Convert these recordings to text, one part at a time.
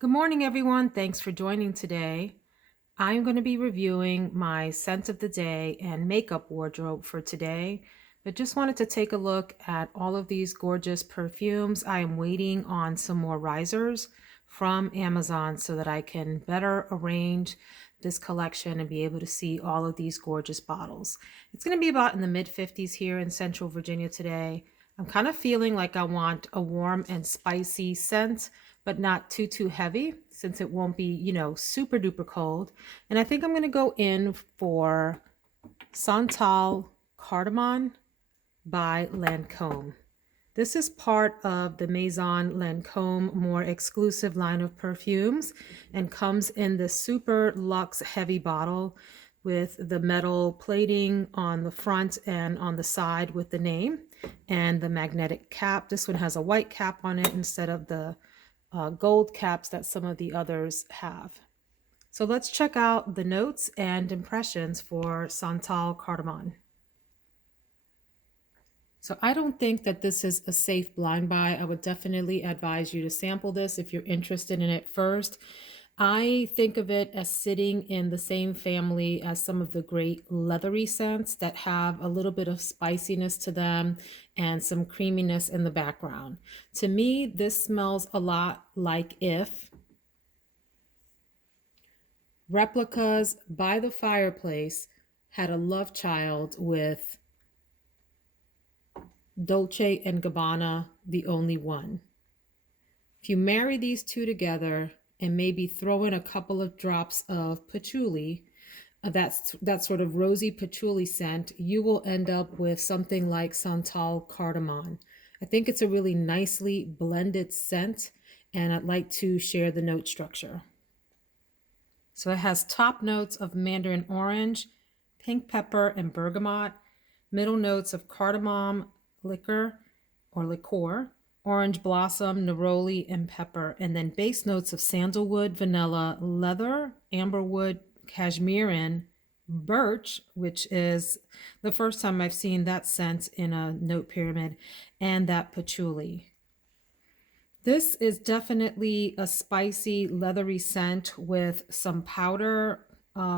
Good morning, everyone. Thanks for joining today. I'm going to be reviewing my scent of the day and makeup wardrobe for today, but just wanted to take a look at all of these gorgeous perfumes. I am waiting on some more risers from Amazon so that I can better arrange this collection and be able to see all of these gorgeous bottles. It's going to be about in the mid 50s here in Central Virginia today. I'm kind of feeling like I want a warm and spicy scent, but not too heavy since it won't be, super duper cold. And I think I'm going to go in for Santal Kardamon by Lancome. This is part of the Maison Lancome more exclusive line of perfumes and comes in the super luxe heavy bottle with the metal plating on the front and on the side with the name and the magnetic cap. This one has a white cap on it instead of the gold caps that some of the others have. So let's check out the notes and impressions for Santal Kardamon. So I don't think that this is a safe blind buy. I would definitely advise you to sample this if you're interested in it first. I think of it as sitting in the same family as some of the great leathery scents that have a little bit of spiciness to them and some creaminess in the background. To me, this smells a lot like if Replicas by the Fireplace had a love child with Dolce and Gabbana, The Only One. If you marry these two together and maybe throw in a couple of drops of patchouli, that sort of rosy patchouli scent, you will end up with something like Santal Kardamon. I think it's a really nicely blended scent, and I'd like to share the note structure. So it has top notes of mandarin orange, pink pepper, and bergamot, middle notes of cardamom, liquor, orange blossom, neroli, and pepper, and then base notes of sandalwood, vanilla, leather, amberwood, cashmere, birch, which is the first time I've seen that scent in a note pyramid, and that patchouli. This is definitely a spicy, leathery scent with some powder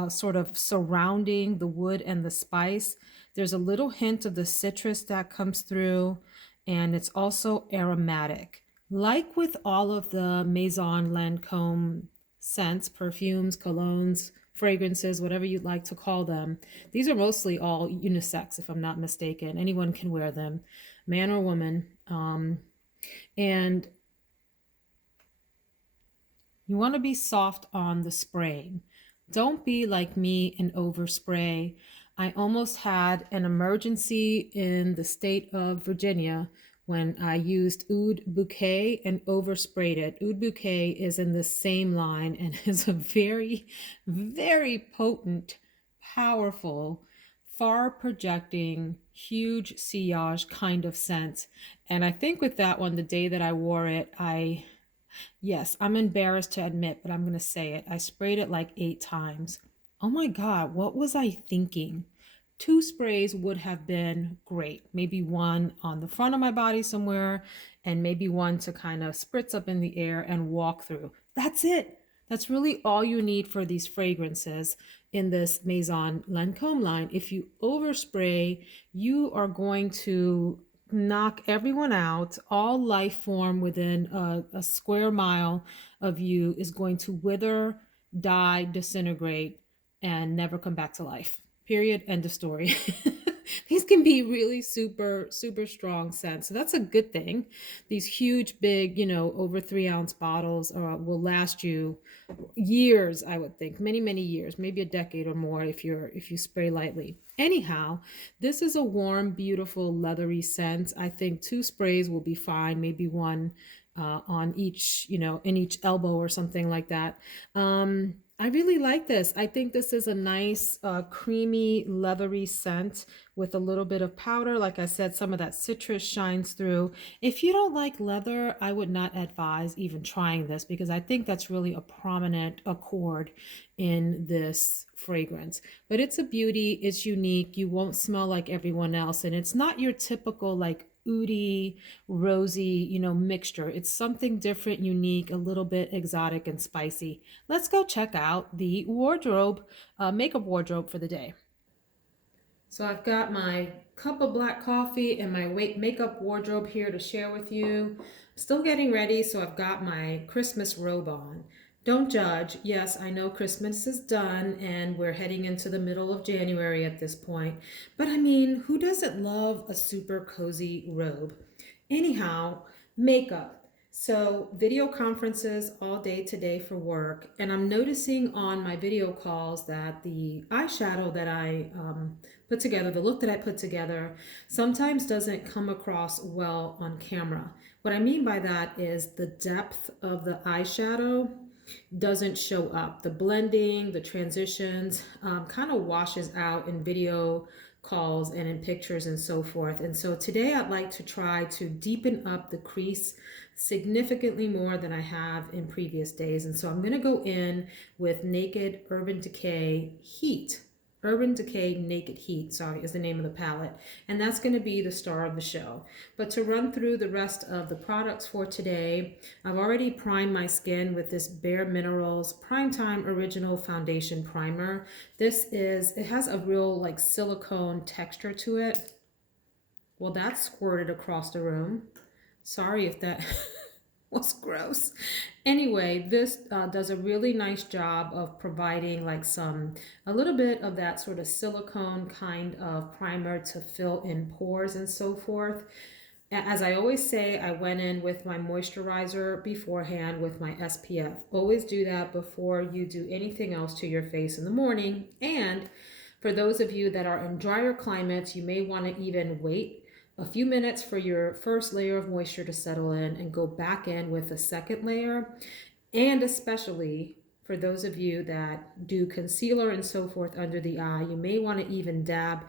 sort of surrounding the wood and the spice. There's a little hint of the citrus that comes through, and it's also aromatic. Like with all of the Maison Lancome scents, perfumes, colognes, fragrances, whatever you'd like to call them, these are mostly all unisex, if I'm not mistaken. Anyone can wear them, man or woman. And you want to be soft on the spraying. Don't be like me and overspray. I almost had an emergency in the state of Virginia when I used Oud Bouquet and oversprayed it. Oud Bouquet is in the same line and is a very, very potent, powerful, far projecting, huge sillage kind of scent. And I think with that one, the day that I wore it, yes, I'm embarrassed to admit, but I'm going to say it. I sprayed it like 8 times. Oh my God, what was I thinking? 2 sprays would have been great. Maybe one on the front of my body somewhere, and maybe one to kind of spritz up in the air and walk through. That's it. That's really all you need for these fragrances in this Maison Lancome line. If you overspray, you are going to knock everyone out. All life form within a square mile of you is going to wither, die, disintegrate, and never come back to life. Period. End of story. These can be really super, super strong scents. So that's a good thing. These huge, big, over 3 ounce bottles will last you years, I would think, many, many years, maybe a decade or more if you spray lightly. Anyhow, this is a warm, beautiful, leathery scent. I think 2 sprays will be fine, maybe one on each, in each elbow or something like that. I really like this. I think this is a nice, creamy, leathery scent with a little bit of powder. Like I said, some of that citrus shines through. If you don't like leather, I would not advise even trying this because I think that's really a prominent accord in this fragrance. But it's a beauty. It's unique. You won't smell like everyone else. And it's not your typical like oody, rosy, mixture. It's something different, unique, a little bit exotic and spicy. Let's go check out the wardrobe, makeup wardrobe for the day. So I've got my cup of black coffee and my makeup wardrobe here to share with you. Still getting ready, so I've got my Christmas robe on. Don't judge. Yes, I know Christmas is done and we're heading into the middle of January at this point. But I mean, who doesn't love a super cozy robe? Anyhow, makeup. So, video conferences all day today for work, and I'm noticing on my video calls that the eyeshadow that I put together, the look that I put together, sometimes doesn't come across well on camera. What I mean by that is the depth of the eyeshadow doesn't show up. The blending, the transitions kind of washes out in video calls and in pictures and so forth. And so today I'd like to try to deepen up the crease significantly more than I have in previous days. And so I'm going to go in with Naked Urban Decay Heat. Urban Decay Naked Heat, sorry, is the name of the palette. And that's going to be the star of the show. But to run through the rest of the products for today, I've already primed my skin with this Bareminerals Primetime Original Foundation Primer. It has a real like silicone texture to it. Well, that squirted across the room. Sorry if that was gross. Anyway, this does a really nice job of providing like a little bit of that sort of silicone kind of primer to fill in pores and so forth. As I always say, I went in with my moisturizer beforehand with my SPF. Always do that before you do anything else to your face in the morning. And for those of you that are in drier climates, you may want to even wait a few minutes for your first layer of moisture to settle in and go back in with a second layer. And especially for those of you that do concealer and so forth under the eye, you may want to even dab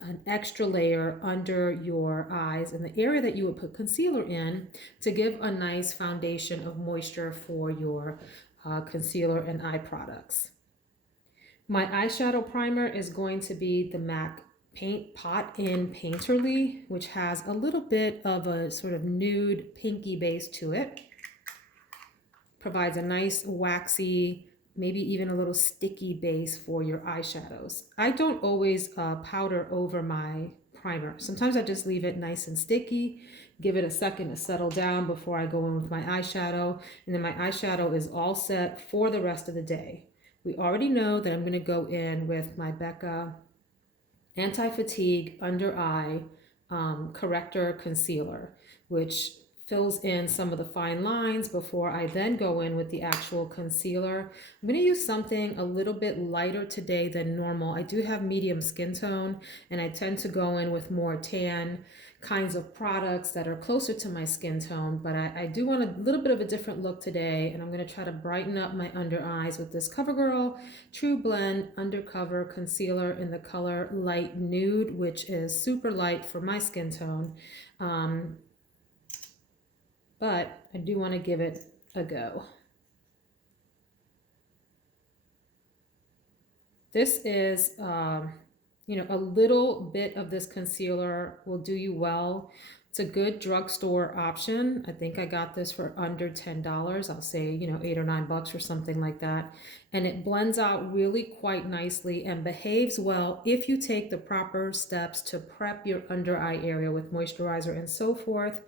an extra layer under your eyes in the area that you would put concealer in to give a nice foundation of moisture for your concealer and eye products. My eyeshadow primer is going to be the MAC Paint Pot in Painterly, which has a little bit of a sort of nude pinky base to it. Provides a nice waxy, maybe even a little sticky base for your eyeshadows. I don't always powder over my primer. Sometimes I just leave it nice and sticky, give it a second to settle down before I go in with my eyeshadow, and then my eyeshadow is all set for the rest of the day. We already know that I'm going to go in with my Becca Anti-Fatigue Under Eye Corrector Concealer, which fills in some of the fine lines before I then go in with the actual concealer. I'm going to use something a little bit lighter today than normal. I do have medium skin tone, and I tend to go in with more tan kinds of products that are closer to my skin tone, but I do want a little bit of a different look today, and I'm going to try to brighten up my under eyes with this CoverGirl True Blend Undercover Concealer in the color Light Nude, which is super light for my skin tone. But I do want to give it a go. This is, a little bit of this concealer will do you well. It's a good drugstore option. I think I got this for under $10. I'll say, $8 or $9 or something like that. And it blends out really quite nicely and behaves well if you take the proper steps to prep your under eye area with moisturizer and so forth.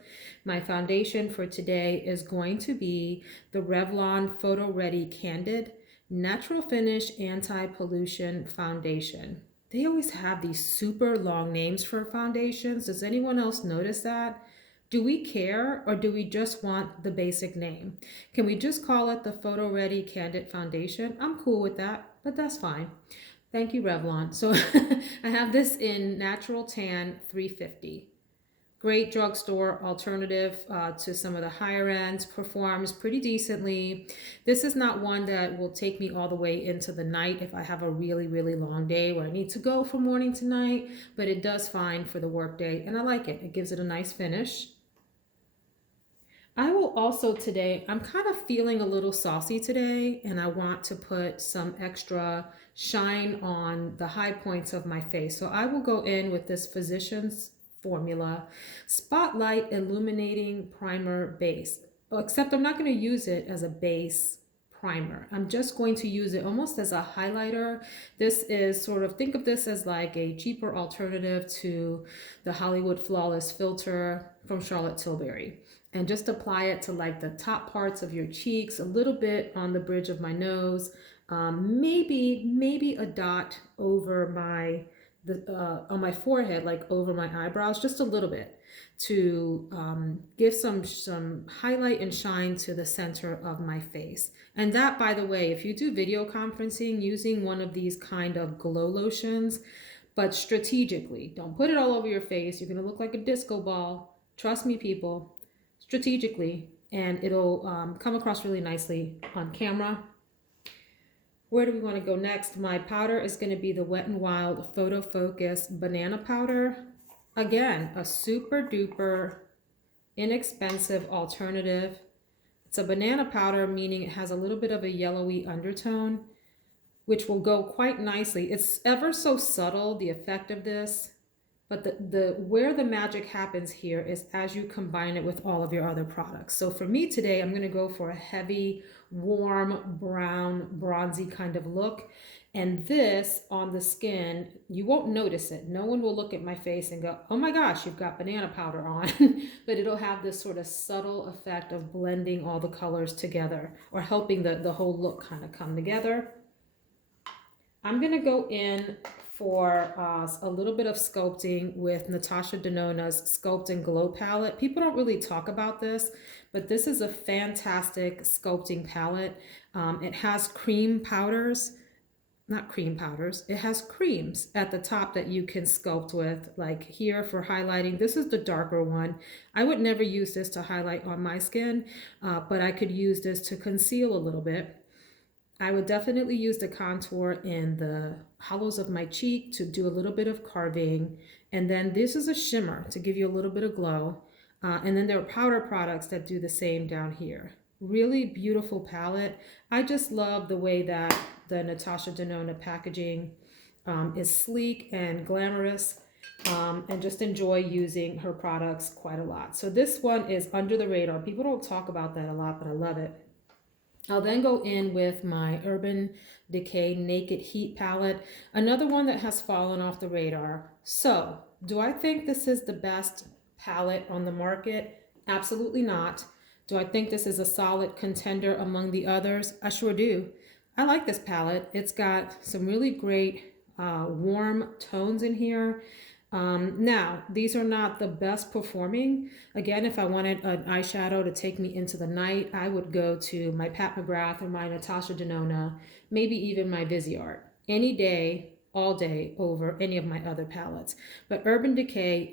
My foundation for today is going to be the Revlon Photo Ready Candid Natural Finish Anti-Pollution Foundation. They always have these super long names for foundations. Does anyone else notice that? Do we care, or do we just want the basic name? Can we just call it the Photo Ready Candid Foundation? I'm cool with that, but that's fine. Thank you, Revlon. So I have this in Natural Tan 350. Great drugstore alternative to some of the higher ends, performs pretty decently. This is not one that will take me all the way into the night if I have a really, really long day where I need to go from morning to night, but it does fine for the work day, and I like it. It gives it a nice finish. I will also today, I'm kind of feeling a little saucy today, and I want to put some extra shine on the high points of my face. So I will go in with this Physicians formula. Spotlight Illuminating Primer Base. Except I'm not going to use it as a base primer. I'm just going to use it almost as a highlighter. This is sort of, think of this as like a cheaper alternative to the Hollywood Flawless filter from Charlotte Tilbury. And just apply it to like the top parts of your cheeks, a little bit on the bridge of my nose, maybe a dot over my on my forehead, like over my eyebrows, just a little bit to give some highlight and shine to the center of my face. And that, by the way, if you do video conferencing using one of these kind of glow lotions, but strategically, don't put it all over your face. You're gonna look like a disco ball. Trust me, people, strategically, and it'll come across really nicely on camera. Where do we want to go next? My powder is going to be the Wet n Wild Photo Focus Banana Powder. Again, a super duper inexpensive alternative. It's a banana powder, meaning it has a little bit of a yellowy undertone, which will go quite nicely. It's ever so subtle, the effect of this, but the where the magic happens here is as you combine it with all of your other products. So for me today, I'm going to go for a heavy, warm, brown, bronzy kind of look. And this on the skin, you won't notice it. No one will look at my face and go, oh my gosh, you've got banana powder on. But it'll have this sort of subtle effect of blending all the colors together or helping the whole look kind of come together. I'm going to go in for a little bit of sculpting with Natasha Denona's Sculpt and Glow palette. People don't really talk about this, but this is a fantastic sculpting palette. It has cream powders, not cream powders, it has creams at the top that you can sculpt with, like here for highlighting. This is the darker one. I would never use this to highlight on my skin, but I could use this to conceal a little bit. I would definitely use the contour in the hollows of my cheek to do a little bit of carving. And then this is a shimmer to give you a little bit of glow. And then there are powder products that do the same down here. Really beautiful palette. I just love the way that the Natasha Denona packaging is sleek and glamorous, and just enjoy using her products quite a lot. So this one is under the radar. People don't talk about that a lot, but I love it. I'll then go in with my Urban Decay Naked Heat palette, another one that has fallen off the radar. So, do I think this is the best palette on the market? Absolutely not. Do I think this is a solid contender among the others? I sure do. I like this palette. It's got some really great warm tones in here. Now, these are not the best performing. Again, if I wanted an eyeshadow to take me into the night, I would go to my Pat McGrath or my Natasha Denona, maybe even my Viseart, any day, all day over any of my other palettes. But Urban Decay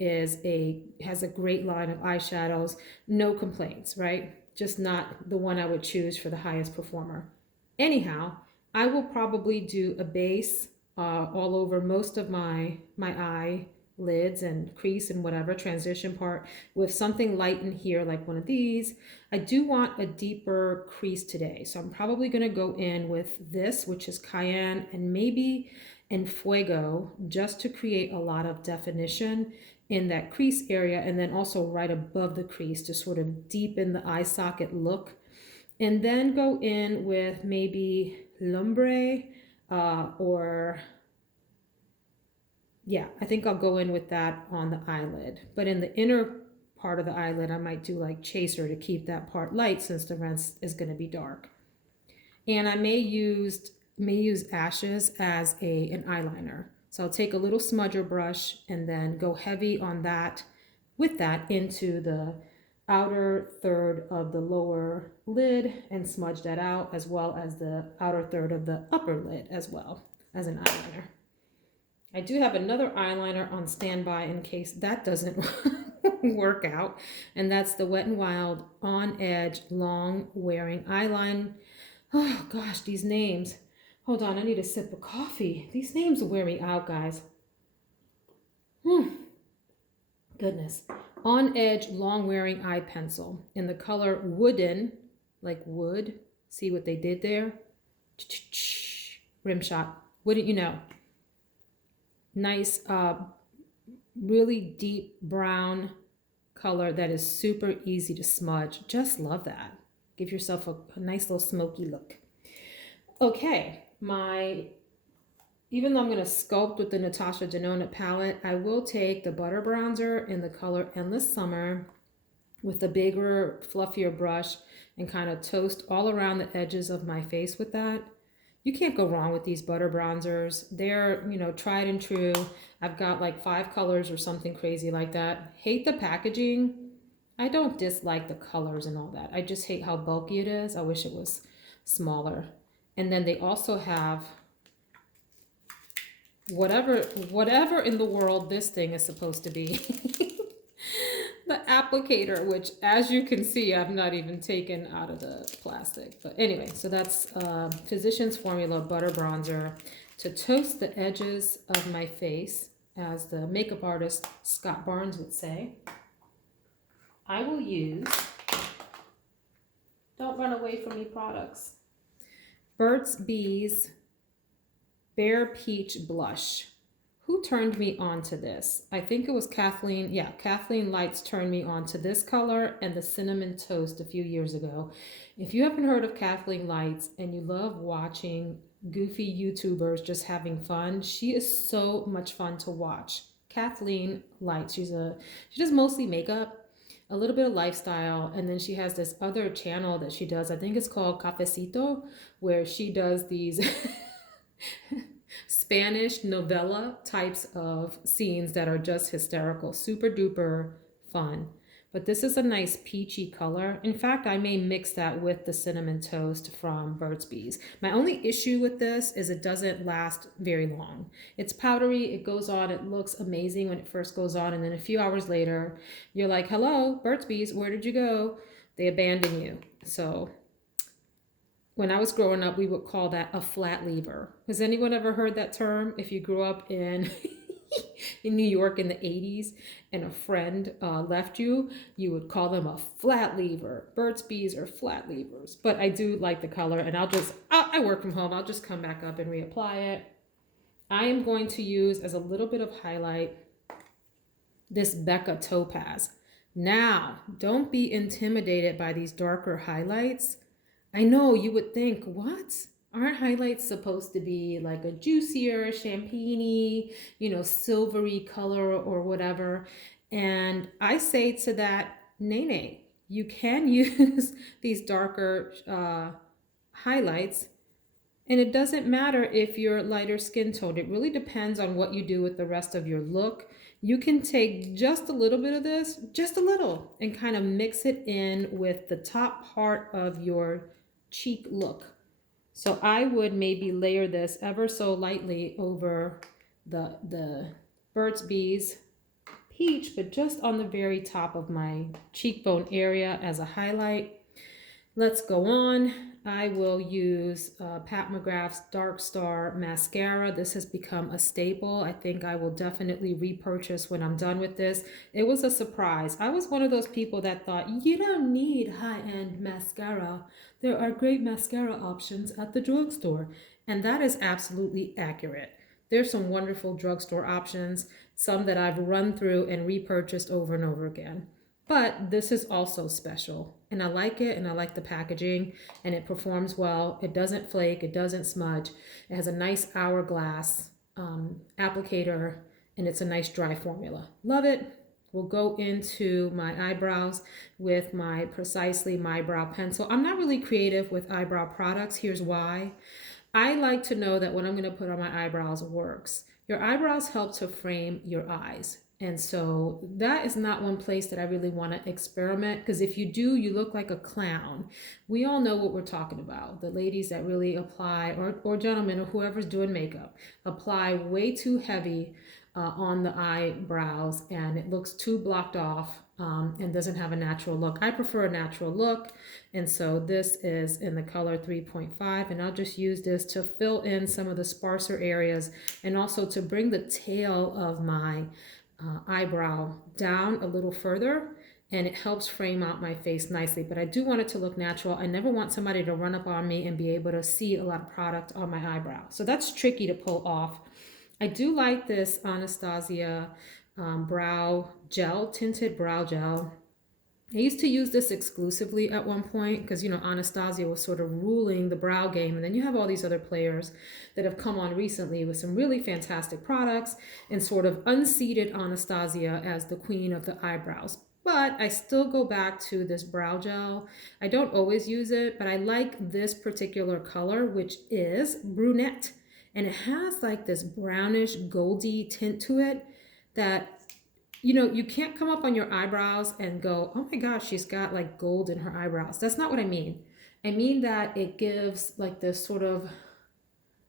has a great line of eyeshadows, no complaints, right? Just not the one I would choose for the highest performer. Anyhow, I will probably do a base all over most of my eye lids and crease and whatever transition part with something light in here like one of these. I do want a deeper crease today, so I'm probably going to go in with this, which is Cayenne, and maybe in Fuego, just to create a lot of definition in that crease area, and then also right above the crease to sort of deepen the eye socket look. And then go in with maybe Lumbre or yeah, I think I'll go in with that on the eyelid. But in the inner part of the eyelid, I might do like chaser to keep that part light since the rest is going to be dark. And I may use Ashes as an eyeliner. So I'll take a little smudger brush and then go heavy on that, with that into the outer third of the lower lid and smudge that out, as well as the outer third of the upper lid as well as an eyeliner. I do have another eyeliner on standby in case that doesn't work out, and that's the Wet n Wild On Edge Long Wearing Eyeline. Oh gosh, these names. Hold on, I need a sip of coffee. These names will wear me out, guys. Goodness. On Edge Long Wearing Eye Pencil in the color Wooden, like wood. See what they did there? Rim shot. Wouldn't you know? Nice really deep brown color that is super easy to smudge. Just love that. Give yourself a nice little smoky look. Okay, even though I'm going to sculpt with the Natasha Denona palette, I will take the butter bronzer in the color Endless Summer with a bigger, fluffier brush and kind of toast all around the edges of my face with that. You can't go wrong with these butter bronzers. They're, tried and true. I've got like 5 colors or something crazy like that. Hate the packaging. I don't dislike the colors and all that. I just hate how bulky it is. I wish it was smaller. And then they also have whatever in the world this thing is supposed to be. The applicator, which as you can see, I've not even taken out of the plastic. But anyway, so that's Physicians Formula Butter Bronzer to toast the edges of my face, as the makeup artist Scott Barnes would say. I will use, don't run away from me products, Burt's Bees Bare Peach Blush. Who turned me on to this? I think it was Kathleen. Yeah, Kathleen Lights turned me on to this color and the Cinnamon Toast a few years ago. If you haven't heard of Kathleen Lights and you love watching goofy YouTubers just having fun, she is so much fun to watch. Kathleen Lights, she does mostly makeup, a little bit of lifestyle, and then she has this other channel that she does, I think it's called Cafecito, where she does these Spanish novella types of scenes that are just hysterical, super duper fun. But this is a nice peachy color. In fact, I may mix that with the Cinnamon Toast from Burt's Bees. My only issue with this is it doesn't last very long. It's powdery, it goes on, it looks amazing when it first goes on, and then a few hours later, you're like, hello, Burt's Bees, where did you go? They abandon you. So when I was growing up, we would call that a flat lever. Has anyone ever heard that term? If you grew up in in New York in the 80s and a friend left you, you would call them a flat lever. Burt's Bees are flat levers. But I do like the color, and I work from home. I'll just come back up and reapply it. I am going to use as a little bit of highlight this Becca Topaz. Now, don't be intimidated by these darker highlights. I know you would think, what? Aren't highlights supposed to be like a juicier, champagne-y, silvery color or whatever? And I say to that, nay. You can use these darker highlights, and it doesn't matter if you're lighter skin tone. It really depends on what you do with the rest of your look. You can take just a little bit of this, just a little, and kind of mix it in with the top part of your cheek look. So I would maybe layer this ever so lightly over the Burt's Bees Peach, but just on the very top of my cheekbone area as a highlight. Let's go on. I will use Pat McGrath's Dark Star Mascara. This has become a staple. I think I will definitely repurchase when I'm done with this. It was a surprise. I was one of those people that thought, you don't need high-end mascara. There are great mascara options at the drugstore. And that is absolutely accurate. There's some wonderful drugstore options, some that I've run through and repurchased over and over again. But this is also special, and I like it, and I like the packaging, and it performs well. It doesn't flake, it doesn't smudge. It has a nice hourglass applicator, and it's a nice dry formula. Love it. We'll go into my eyebrows with my Precisely My Brow pencil. I'm not really creative with eyebrow products. Here's why. I like to know that what I'm going to put on my eyebrows works. Your eyebrows help to frame your eyes. And so that is not one place that I really want to experiment, because if you do, you look like a clown. We all know what we're talking about. The ladies that really apply, or gentlemen, or whoever's doing makeup, apply way too heavy on the eyebrows, and it looks too blocked off and doesn't have a natural look. I prefer a natural look, and so this is in the color 3.5, and I'll just use this to fill in some of the sparser areas and also to bring the tail of my eyebrow down a little further, and it helps frame out my face nicely. But I do want it to look natural. I never want somebody to run up on me and be able to see a lot of product on my eyebrow. So that's tricky to pull off. I do like this Anastasia brow gel, tinted brow gel. I used to use this exclusively at one point because, you know, Anastasia was sort of ruling the brow game. And then you have all these other players that have come on recently with some really fantastic products and sort of unseated Anastasia as the queen of the eyebrows. But I still go back to this brow gel. I don't always use it, but I like this particular color, which is brunette. And it has like this brownish goldy tint to it that, you know, you can't come up on your eyebrows and go, oh my gosh, she's got like gold in her eyebrows. That's not what I mean. I mean that it gives like this sort of,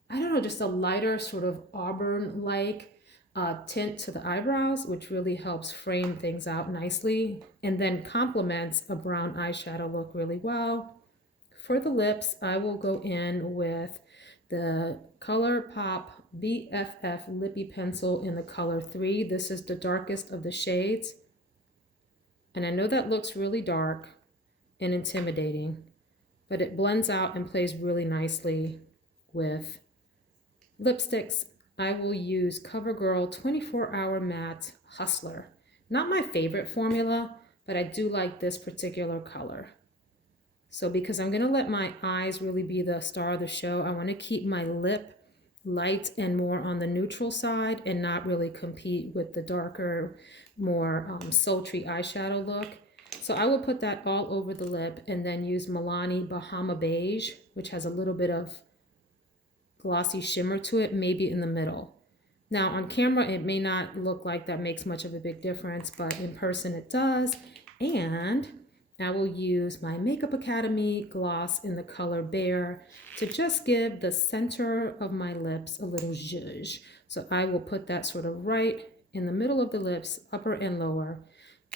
I don't know, just a lighter sort of auburn-like tint to the eyebrows, which really helps frame things out nicely and then complements a brown eyeshadow look really well. For the lips, I will go in with the ColourPop BFF Lippy Pencil in the color 3. This is the darkest of the shades. And I know that looks really dark and intimidating, but it blends out and plays really nicely with lipsticks. I will use CoverGirl 24 Hour Matte Hustler. Not my favorite formula, but I do like this particular color. So because I'm going to let my eyes really be the star of the show, I want to keep my lip light and more on the neutral side and not really compete with the darker, more sultry eyeshadow look. So I will put that all over the lip and then use Milani Bahama Beige, which has a little bit of glossy shimmer to it, maybe in the middle. Now on camera, it may not look like that makes much of a big difference, but in person it does. And I will use my Makeup Academy gloss in the color Bear to just give the center of my lips a little zhuzh. So I will put that sort of right in the middle of the lips, upper and lower,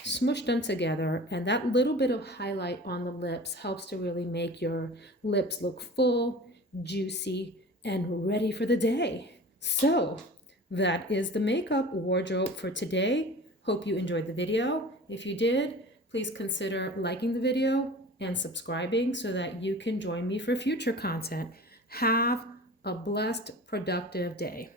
smush them together, and that little bit of highlight on the lips helps to really make your lips look full, juicy, and ready for the day. So that is the makeup wardrobe for today. Hope you enjoyed the video. If you did, please consider liking the video and subscribing so that you can join me for future content. Have a blessed, productive day.